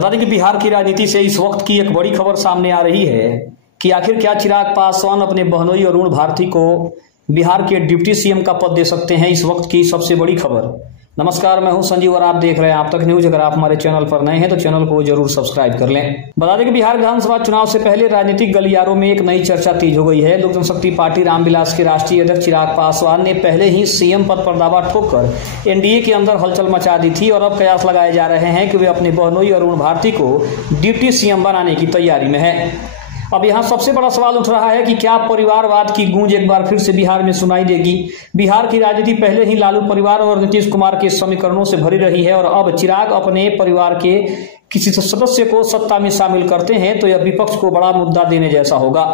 बता दें कि बिहार की राजनीति से इस वक्त की एक बड़ी खबर सामने आ रही है कि आखिर क्या चिराग पासवान अपने बहनोई अरुण भारती को बिहार के डिप्टी सीएम का पद दे सकते हैं। इस वक्त की सबसे बड़ी खबर। नमस्कार, मैं हूं संजीव और आप देख रहे हैं आप तक न्यूज। अगर आप हमारे चैनल पर नए हैं तो चैनल को जरूर सब्सक्राइब कर लें। बता दें कि बिहार विधानसभा चुनाव से पहले राजनीतिक गलियारों में एक नई चर्चा तेज हो गई है। लोक जनशक्ति पार्टी रामविलास के राष्ट्रीय अध्यक्ष चिराग पासवान ने पहले ही सीएम पद पर दावा ठोककर एनडीए के अंदर हलचल मचा दी थी और अब कयास लगाए जा रहे हैं कि वे अपने बहनोई अरुण भारती को डिप्टी सीएम बनाने की तैयारी में है। अब यहाँ सबसे बड़ा सवाल उठ रहा है कि क्या परिवारवाद की गूंज एक बार फिर से बिहार में सुनाई देगी। बिहार की राजनीति पहले ही लालू परिवार और नीतीश कुमार के समीकरणों से भरी रही है और अब चिराग अपने परिवार के किसी सदस्य को सत्ता में शामिल करते हैं तो यह विपक्ष को बड़ा मुद्दा देने जैसा होगा।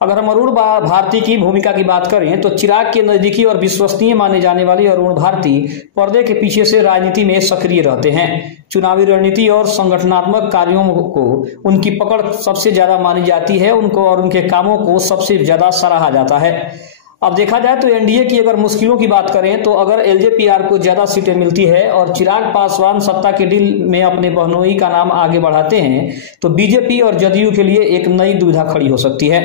अगर हम अरुण भारती की भूमिका की बात करें तो चिराग के नजदीकी और विश्वसनीय माने जाने वाले अरुण भारती पर्दे के पीछे से राजनीति में सक्रिय रहते हैं। चुनावी रणनीति और संगठनात्मक कार्यों को उनकी पकड़ सबसे ज्यादा मानी जाती है, उनको और उनके कामों को सबसे ज्यादा सराहा जाता है। अब देखा जाए तो एनडीए की अगर मुश्किलों की बात करें तो अगर एलजेपीआर को ज्यादा सीटें मिलती है और चिराग पासवान सत्ता के डील में अपने बहनोई का नाम आगे बढ़ाते हैं तो बीजेपी और जदयू के लिए एक नई दुविधा खड़ी हो सकती है।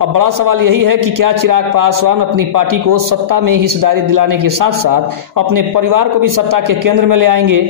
अब बड़ा सवाल यही है कि क्या चिराग पासवान अपनी पार्टी को सत्ता में हिस्सेदारी दिलाने के साथ साथ अपने परिवार को भी सत्ता के केंद्र में ले आएंगे।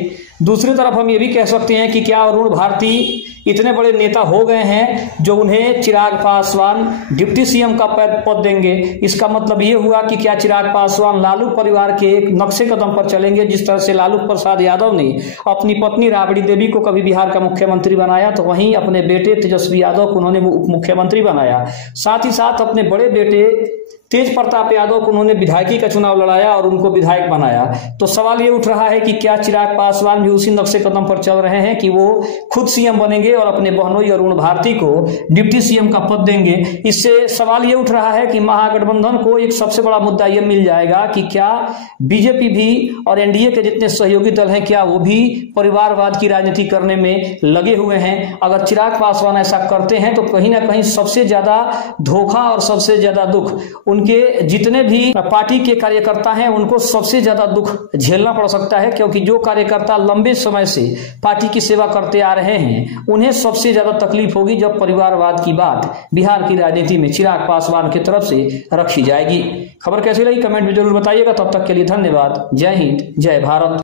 दूसरी तरफ हम ये भी कह सकते हैं कि क्या अरुण भारती इतने बड़े नेता हो गए हैं जो उन्हें चिराग पासवान डिप्टी सीएम का पद देंगे। इसका मतलब ये हुआ कि क्या चिराग पासवान लालू परिवार के एक नक्शे कदम पर चलेंगे। जिस तरह से लालू प्रसाद यादव ने अपनी पत्नी राबड़ी देवी को कभी बिहार का मुख्यमंत्री बनाया तो वहीं अपने बेटे तेजस्वी यादव को उन्होंने उप मुख्यमंत्री बनाया। साथ ही साथ अपने बड़े बेटे तेज प्रताप यादव को उन्होंने विधायकी का चुनाव लड़ाया और उनको विधायक बनाया। तो सवाल ये उठ रहा है कि क्या चिराग पासवान भी उसी नक्शे कदम पर चल रहे हैं कि वो खुद सीएम बनेंगे और अपने बहनोई अरुण भारती को डिप्टी सीएम का पद देंगे। इससे सवाल ये उठ रहा है कि महागठबंधन को एक सबसे बड़ा मुद्दा ये मिल जाएगा कि क्या बीजेपी भी और एनडीए के जितने सहयोगी दल हैं क्या वो भी परिवारवाद की राजनीति करने में लगे हुए हैं। अगर चिराग पासवान ऐसा करते हैं तो कहीं ना कहीं सबसे ज्यादा धोखा और सबसे ज्यादा दुख उनके जितने भी पार्टी के कार्यकर्ता हैं उनको सबसे ज्यादा दुख झेलना पड़ सकता है, क्योंकि जो कार्यकर्ता लंबे समय से पार्टी की सेवा करते आ रहे हैं उन्हें सबसे ज्यादा तकलीफ होगी जब परिवारवाद की बात बिहार की राजनीति में चिराग पासवान की तरफ से रखी जाएगी। खबर कैसी लगी कमेंट में जरूर बताइएगा। तब तक के लिए धन्यवाद। जय हिंद, जय भारत।